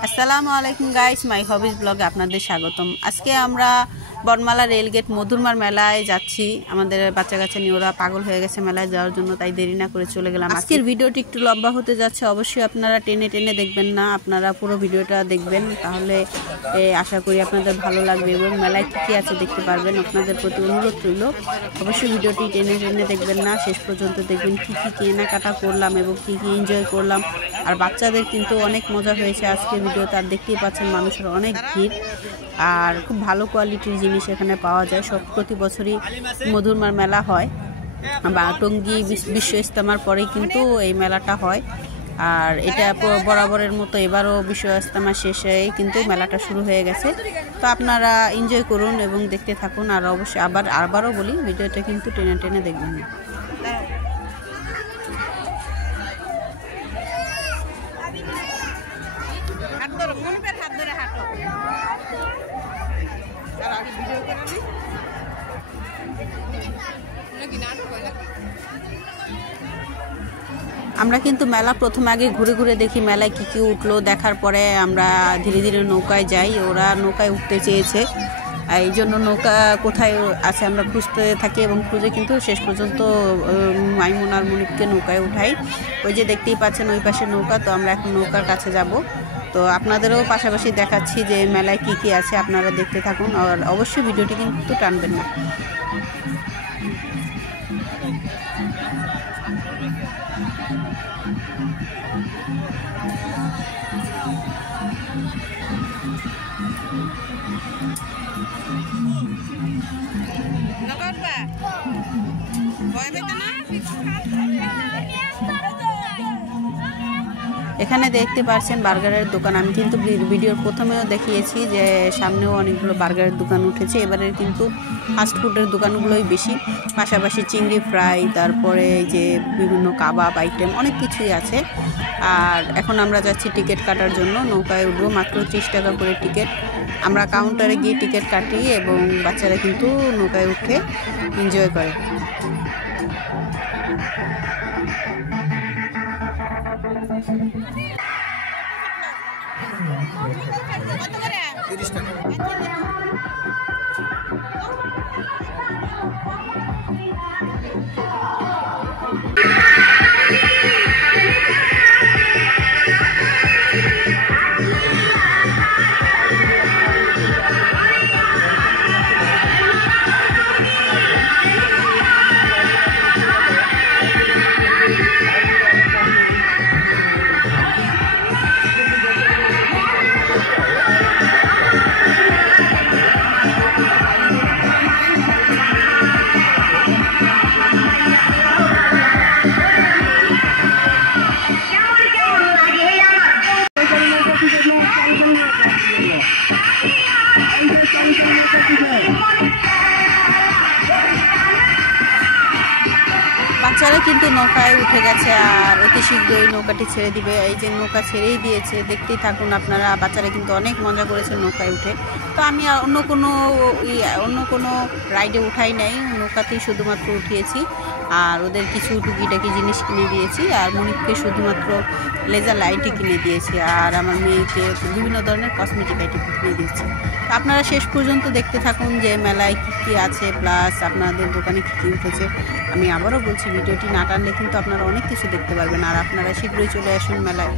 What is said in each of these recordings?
আসসালামু আলাইকুম guys, my hobbies ব্লগে আপনাদের স্বাগতম। আজকে আমরা বনমালা রেলগেট মধুরমার মেলায় যাচ্ছি। আমাদের বাচ্চা কাচ্চা নিয়ে ওরা পাগল হয়ে গেছে মেলায় যাওয়ার জন্য, তাই দেরি না করে চলে গেলাম। আজকের ভিডিওটি একটু লম্বা হতে যাচ্ছে, অবশ্যই আপনারা টেনে টেনে দেখবেন না, আপনারা পুরো ভিডিওটা দেখবেন, তাহলে আশা করি আপনাদের ভালো লাগবে এবং মেলায় কী কী আছে দেখতে পারবেন। আপনাদের প্রতি অনুরোধ রইল, অবশ্যই ভিডিওটি টেনে টেনে দেখবেন না, শেষ পর্যন্ত দেখবেন কী কী কেনাকাটা করলাম এবং কী কী এনজয় করলাম। আর বাচ্চাদের কিন্তু অনেক মজা হয়েছে আজকে ভিডিওতে, আর দেখতেই পাচ্ছেন মানুষের অনেক ভিড় আর খুব ভালো কোয়ালিটির জিনিস এখানে পাওয়া যায়। সব প্রতি বছরই মধুরমার মেলা হয় বা টঙ্গী বিশ্ব ইজতেমার পরেই কিন্তু এই মেলাটা হয়। আর এটা বরাবরের মতো এবারও বিশ্ব ইজতেমা শেষে কিন্তু মেলাটা শুরু হয়ে গেছে। তো আপনারা এনজয় করুন এবং দেখতে থাকুন। আর অবশ্যই আবারও বলি, ভিডিওটা কিন্তু টেনে টেনে দেখবেন। আমরা কিন্তু মেলা প্রথমে আগে ঘুরে ঘুরে দেখি মেলায় কী কী উঠলো, দেখার পরে আমরা ধীরে ধীরে নৌকায় যাই। ওরা নৌকায় উঠতে চেয়েছে, এই জন্য নৌকা কোথায় আছে আমরা খুঁজতে থাকি এবং খুঁজে কিন্তু শেষ পর্যন্ত মাইমুন আর মুনিফকে নৌকায় উঠাই। ওই যে দেখতেই পাচ্ছেন ওই পাশে নৌকা, তো আমরা এখন নৌকার কাছে যাব। তো আপনাদেরও পাশাপাশি দেখাচ্ছি যে মেলায় কী কী আছে, আপনারা দেখতে থাকুন আর অবশ্যই ভিডিওটি কিন্তু টানবেন না। এখানে দেখতে পাচ্ছেন বার্গারের দোকান। আমি কিন্তু ভিডিওর প্রথমেও দেখিয়েছি যে সামনেও অনেকগুলো বার্গারের দোকান উঠেছে। এবারের কিন্তু ফাস্টফুডের দোকানগুলোই বেশি, পাশাপাশি চিংড়ি ফ্রাই, তারপরে যে বিভিন্ন কাবাব আইটেম অনেক কিছুই আছে। আর এখন আমরা যাচ্ছি টিকিট কাটার জন্য, নৌকায় উঠবো। মাত্র 30 টাকা করে টিকিট। আমরা কাউন্টারে গিয়ে টিকিট কাটি এবং বাচ্চারা কিন্তু নৌকায় উঠে এনজয় করে। বাচ্চারা কিন্তু নৌকায় উঠে গেছে আর অতি শীঘ্রই নৌকাটি ছেড়ে দিবে। এই যে নৌকা ছেড়েই দিয়েছে, দেখতেই থাকুন আপনারা। বাচ্চারা কিন্তু অনেক মজা করেছে নৌকায় উঠে। তো আমি অন্য কোনো রাইডে উঠাই নাই, নৌকাতেই শুধুমাত্র উঠিয়েছি আর ওদের কিছু টুকিটাকি জিনিস কিনে দিয়েছি। আর মনিককে শুধুমাত্র লেজার লাইটই কিনে দিয়েছি আর আমার মেয়েকে বিভিন্ন ধরনের কসমেটিক আইটেম কিনে দিয়েছি। তো আপনারা শেষ পর্যন্ত দেখতে থাকুন যে মেলায় কী কী আছে, প্লাস আপনাদের দোকানে কী কী উঠেছে। আমি আবারও বলছি, ভিডিওটি না টানলে কিন্তু আপনারা অনেক কিছু দেখতে পারবেন। আর আপনারা শীঘ্রই চলে আসুন মেলায়।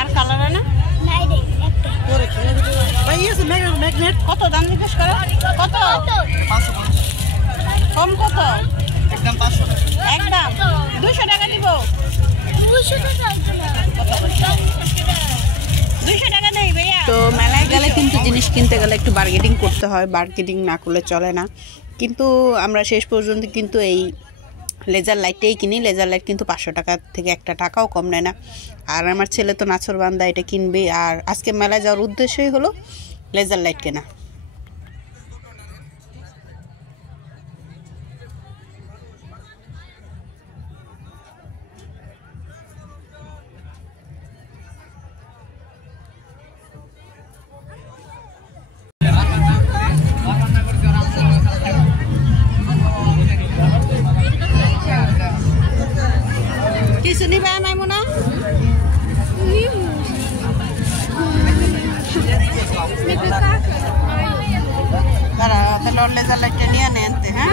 আর কালার না ম্যাগনেট কত দাম জিজ্ঞেস করো? কত? কম কত? একদম 500 টাকা। একদম 200 টাকা দিব। 200 টাকা দেই ভাইয়া। তো মেলায় গেলে কিন্তু জিনিস কিনতে গেলে একটু বার্গেনিং করতে হয়, বার্গেনিং না করলে চলে না। কিন্তু আমরা শেষ পর্যন্ত কিন্তু এই লেজার লাইটটাই কিনি। লেজার লাইট কিন্তু 500 টাকা থেকে একটা টাকাও কম নেয় না। আর আমার ছেলে তো নাছরবান্দা, এটা কিনবে। আর আজকে মেলায় যাওয়ার উদ্দেশ্যই হলো লেজার লাইট কেনা। কিছু নিবা মাইমুনা? তাহলে লেজার লাইটটা নিয়ে আনতে। হ্যাঁ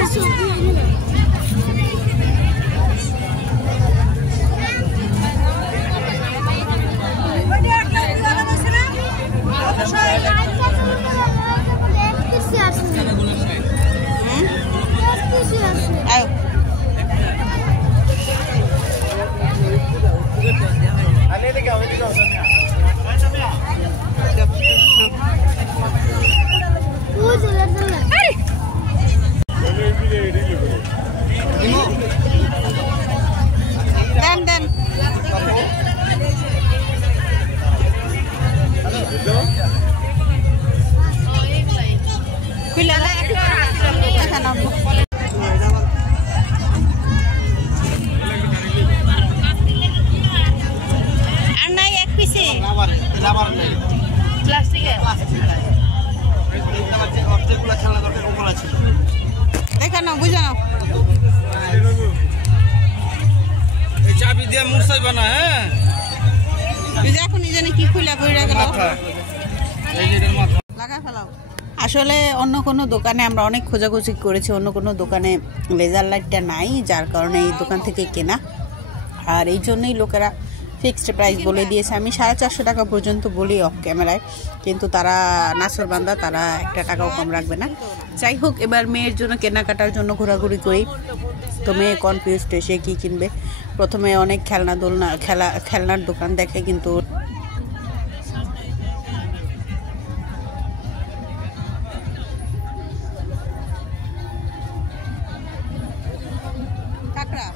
দেন আর নাই এক পিসে প্লাস্টিকের দেখা নাও, বুঝে নাও। চাবি দিয়ে মুছাইবা না। হ্যাঁ এখন জানি কি খুলে পড়ে গেল, লাগা ফেলাও। আসলে অন্য কোনো দোকানে আমরা অনেক খোঁজাখুঁজি করেছি, অন্য কোনো দোকানে লেজার লাইটটা নাই, যার কারণে এই দোকান থেকে কেনা। আর এই জন্যই লোকেরা ফিক্সড প্রাইস বলে দিয়েছে। আমি 450 টাকা পর্যন্ত বলি অফ ক্যামেরায়, কিন্তু তারা নাছরবান্দা, তারা একটা টাকাও কম রাখবে না। যাই হোক, এবার মেয়ের জন্য কেনাকাটার জন্য ঘোরাঘুরি করি। তো মেয়ে কনফিউজড, সে কী কিনবে। প্রথমে অনেক খেলনার দোকান দেখে, কিন্তু কাঁকড়া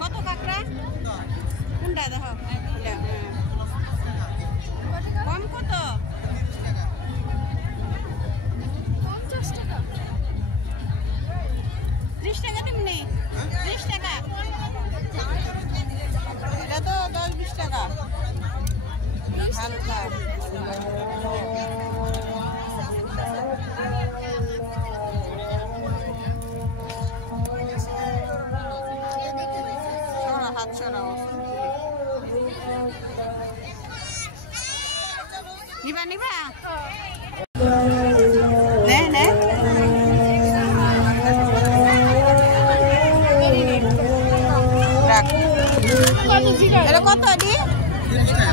কত? কাঁকড়া কোনটা দেখো? কম কত? 30 টাকা দিমনি? 30 টাকা? এটা তো 10-20 টাকা। হালকা হাত সরাও। নিবা নে এটা কত? 30 টাকা।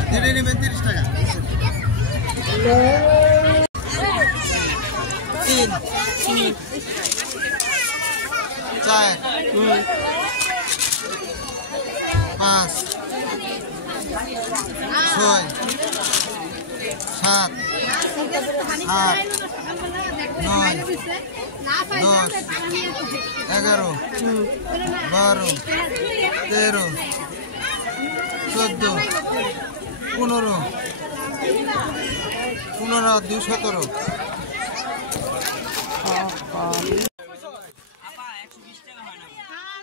30 টাকা। 3 4 5 6 7 8 9 10 11 12 13 14 15 217।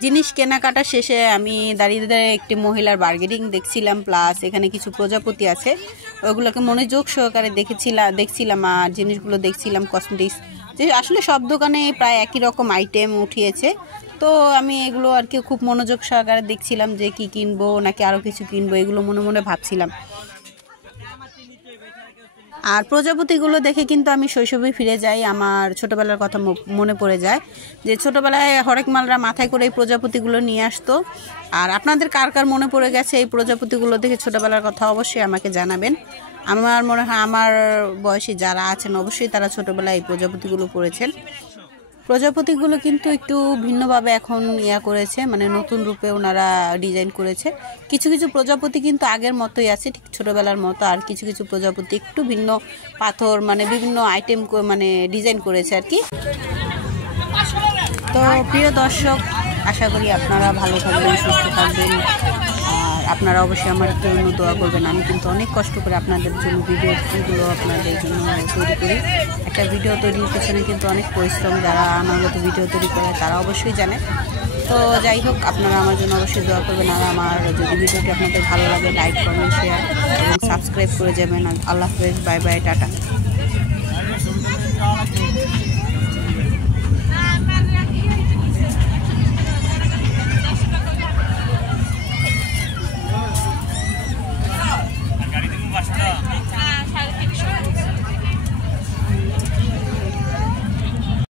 জিনিস কেনাকাটা শেষে আমি দাঁড়িয়ে দাঁড়িয়ে একটি মহিলার বার্গেনিং দেখছিলাম, প্লাস এখানে কিছু প্রজাপতি আছে, ওগুলোকে মনোযোগ সহকারে দেখছিলাম আর জিনিসগুলো দেখছিলাম। কসমেটিক্স, যে আসলে সব দোকানে প্রায় একই রকম আইটেম উঠিয়েছে, তো আমি এগুলো আর কি খুব মনোযোগ সহকারে দেখছিলাম যে কি কিনবো নাকি আরও কিছু কিনবো, এগুলো মনে মনে ভাবছিলাম। আর প্রজাপতিগুলো দেখে কিন্তু আমি শৈশবে ফিরে যাই, আমার ছোটোবেলার কথা মনে পড়ে যায় যে ছোটোবেলায় হরেক মালরা মাথায় করে এই প্রজাপতিগুলো নিয়ে আসতো। আর আপনাদের কার কার মনে পড়ে গেছে এই প্রজাপতিগুলো দেখে ছোটোবেলার কথা অবশ্যই আমাকে জানাবেন। আমার মনে হয় আমার বয়সী যারা আছেন অবশ্যই তারা ছোটোবেলায় এই প্রজাপতিগুলো পড়েছেন। প্রজাপতিগুলো কিন্তু একটু ভিন্নভাবে এখন করেছে, মানে নতুন রূপে ওনারা ডিজাইন করেছে। কিছু কিছু প্রজাপতি কিন্তু আগের মতোই আছে, ঠিক ছোটোবেলার মতো, আর কিছু কিছু প্রজাপতি একটু ভিন্ন পাথর মানে বিভিন্ন আইটেম মানে ডিজাইন করেছে আর কি। তো প্রিয় দর্শক, আশা করি আপনারা ভালো থাকবেন, সুস্থ থাকবেন, আর আপনারা অবশ্যই আমার জন্য দোয়া করবেন। আমি কিন্তু অনেক কষ্ট করে আপনাদের জন্য ভিডিওগুলো আপনাদের জন্য তৈরি করি। একটা ভিডিও তৈরির পেছনে কিন্তু অনেক পরিশ্রম, যারা আমার মতো ভিডিও তৈরি করে তারা অবশ্যই জানে। তো যাই হোক, আপনারা আমার জন্য অবশ্যই দোয়া করবেন। আর আমার যদি ভিডিওটি আপনাদের ভালো লাগে লাইক, কমেন্ট, শেয়ার এবং সাবস্ক্রাইব করে যাবেন। আল্লাহ হাফেজ, বাই বাই, টাটা।